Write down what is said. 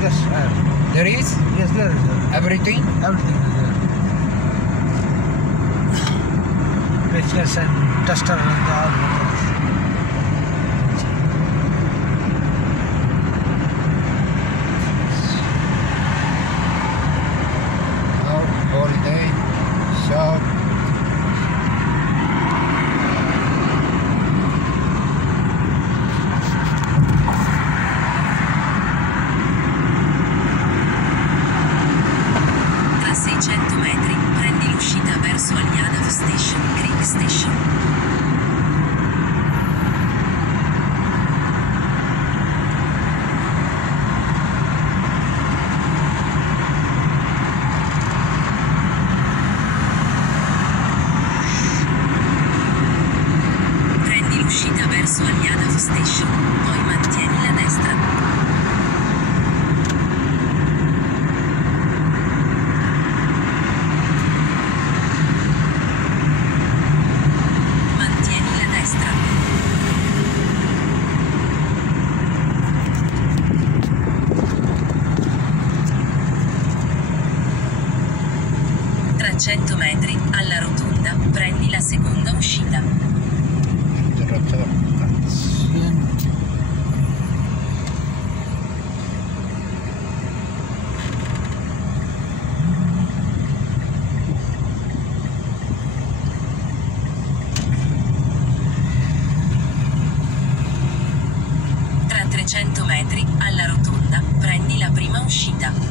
Yes, There is? yes, there is. Everything? Everything is there. Pitchers and duster and all. Holiday shop. Tra 600 metri, prendi l'uscita verso Aliadov Station, Creek Station. Prendi l'uscita verso Aliadov Station, poi mantieni la destra. Mantieni la destra. Tra 100 metri, alla rotonda, prendi la seconda uscita. Tra 300 metri, alla rotonda, prendi la prima uscita.